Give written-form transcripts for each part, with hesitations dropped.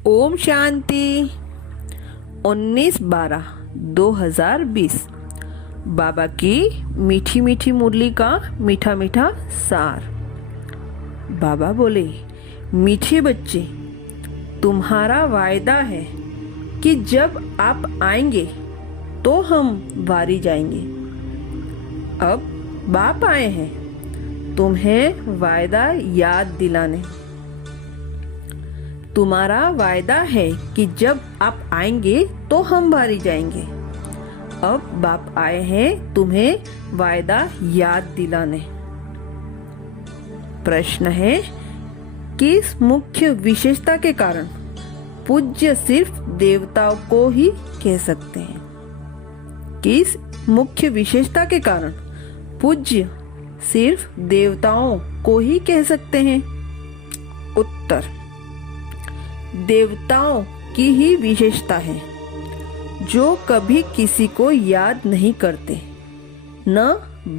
ओम शांति। 19/12/2020 बाबा की मीठी मीठी मुरली का मीठा मीठा सार। बाबा बोले, मीठे बच्चे, तुम्हारा वायदा है कि जब आप आएंगे तो हम वारी जाएंगे। अब बाप आए हैं तुम्हें वायदा याद दिलाने। तुम्हारा वायदा है कि जब आप आएंगे तो हम वारी जाएंगे। अब बाप आए हैं तुम्हें वायदा याद दिलाने। प्रश्न है, किस मुख्य विशेषता के कारण पूज्य सिर्फ देवताओं को ही कह सकते हैं? किस मुख्य विशेषता के कारण पूज्य सिर्फ देवताओं को ही कह सकते हैं? उत्तर, देवताओं की ही विशेषता है जो कभी किसी को याद नहीं करते, न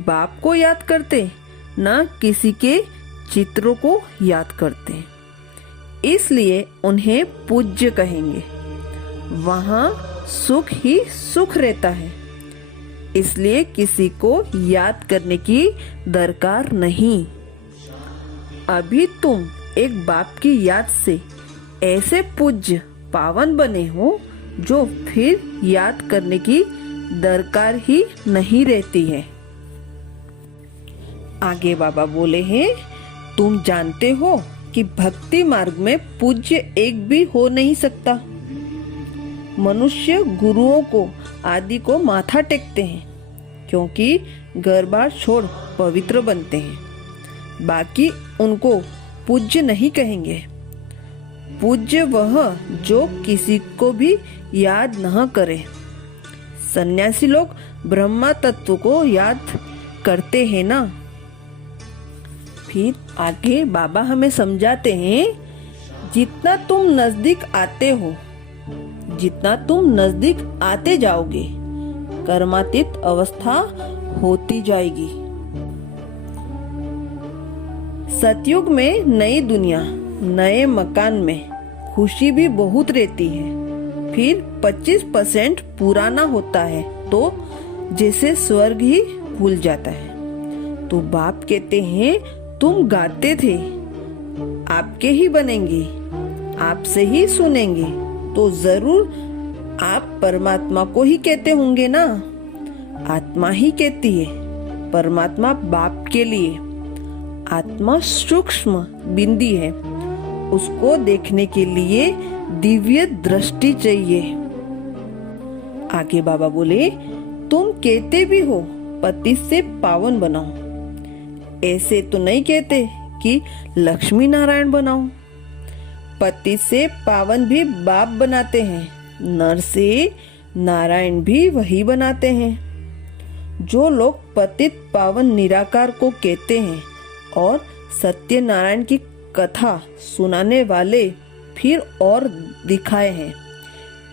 बाप को याद करते, न किसी के चित्रों को याद करते, इसलिए उन्हें पूज्य कहेंगे। वहाँ सुख ही सुख रहता है, इसलिए किसी को याद करने की दरकार नहीं। अभी तुम एक बाप की याद से ऐसे पूज्य पावन बने हो जो फिर याद करने की दरकार ही नहीं रहती है। आगे बाबा बोले हैं, तुम जानते हो कि भक्ति मार्ग में पूज्य एक भी हो नहीं सकता। मनुष्य गुरुओं को आदि को माथा टेकते हैं क्योंकि घर बार छोड़ पवित्र बनते हैं, बाकी उनको पूज्य नहीं कहेंगे। पूज्य वह जो किसी को भी याद न करे। सन्यासी लोग ब्रह्मा तत्व को याद करते हैं ना। फिर आगे बाबा हमें समझाते हैं, जितना तुम नजदीक आते हो, जितना तुम नजदीक आते जाओगे, कर्मातीत अवस्था होती जाएगी। सतयुग में नई दुनिया, नए मकान में खुशी भी बहुत रहती है। फिर 25% पुराना होता है तो जैसे स्वर्ग ही भूल जाता है। तो बाप कहते हैं, तुम गाते थे, आपके ही बनेंगे, आपसे ही सुनेंगे, तो जरूर आप परमात्मा को ही कहते होंगे ना। आत्मा ही कहती है, परमात्मा बाप के लिए। आत्मा सूक्ष्म बिंदी है, उसको देखने के लिए दिव्य दृष्टि चाहिए। आगे बाबा बोले, तुम कहते भी हो पति से पावन बनाओ, ऐसे तो नहीं कहते कि लक्ष्मी नारायण बनाओ। पति से पावन भी बाप बनाते हैं, नर से नारायण भी वही बनाते हैं। जो लोग पतित पावन निराकार को कहते हैं और सत्यनारायण की कथा सुनाने वाले फिर और दिखाए हैं,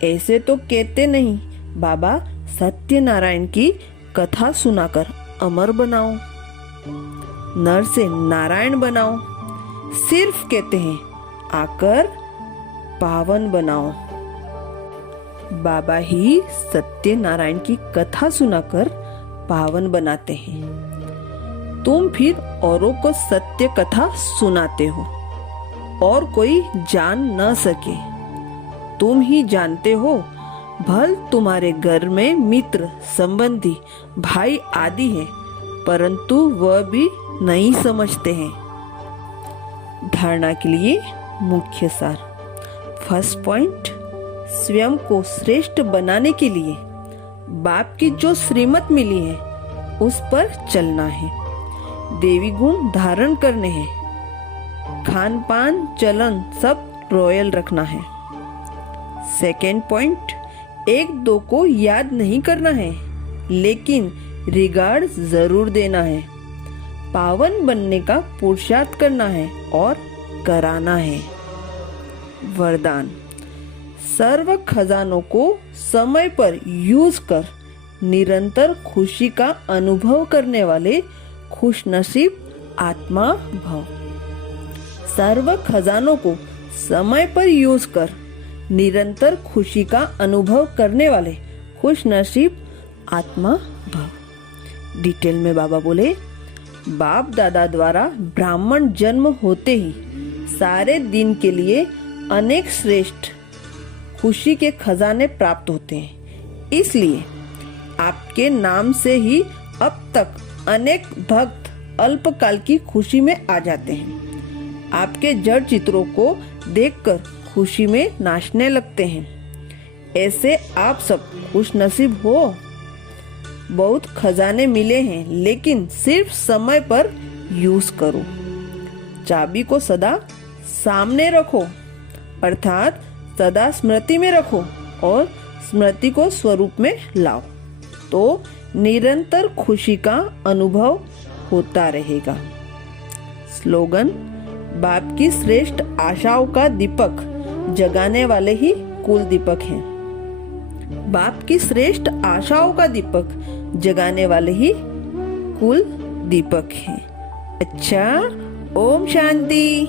ऐसे तो कहते नहीं बाबा सत्यनारायण की कथा सुनाकर अमर बनाओ, नर से नारायण बनाओ। सिर्फ कहते हैं आकर पावन बनाओ। बाबा ही सत्यनारायण की कथा सुनाकर पावन बनाते हैं। तुम फिर औरों को सत्य कथा सुनाते हो और कोई जान न सके। तुम ही जानते हो, भल तुम्हारे घर में मित्र, संबंधी, भाई आदि हैं, परंतु वह भी नहीं समझते हैं। धारणा के लिए मुख्य सार। फर्स्ट पॉइंट, स्वयं को श्रेष्ठ बनाने के लिए बाप की जो श्रीमत मिली है उस पर चलना है। देवी गुण धारण करने हैं, खान पान चलन सब रॉयल रखना है। सेकेंड पॉइंट, एक दो को याद नहीं करना है, लेकिन रिगार्ड जरूर देना है। पावन बनने का पुरुषार्थ करना है और कराना है। वरदान, सर्व खजानों को समय पर यूज कर निरंतर खुशी का अनुभव करने वाले खुशनसीब आत्मा भव। सर्व खजानों को समय पर यूज कर निरंतर खुशी का अनुभव करने वाले खुश नसीब आत्मा भव। डिटेल में बाबा बोले, बाप दादा द्वारा ब्राह्मण जन्म होते ही सारे दिन के लिए अनेक श्रेष्ठ खुशी के खजाने प्राप्त होते हैं। इसलिए आपके नाम से ही अब तक अनेक भक्त अल्पकाल की खुशी में आ जाते हैं। आपके जड़ चित्रों को देखकर खुशी में नाचने लगते हैं। ऐसे आप सब खुश नसीब हो। बहुत खजाने मिले हैं, लेकिन सिर्फ समय पर यूज करो। चाबी को सदा सामने रखो, अर्थात सदा स्मृति में रखो और स्मृति को स्वरूप में लाओ, तो निरंतर खुशी का अनुभव होता रहेगा। स्लोगन, बाप की श्रेष्ठ आशाओं का दीपक जगाने वाले ही कुल दीपक हैं। बाप की श्रेष्ठ आशाओं का दीपक जगाने वाले ही कुल दीपक हैं। अच्छा, ओम शांति।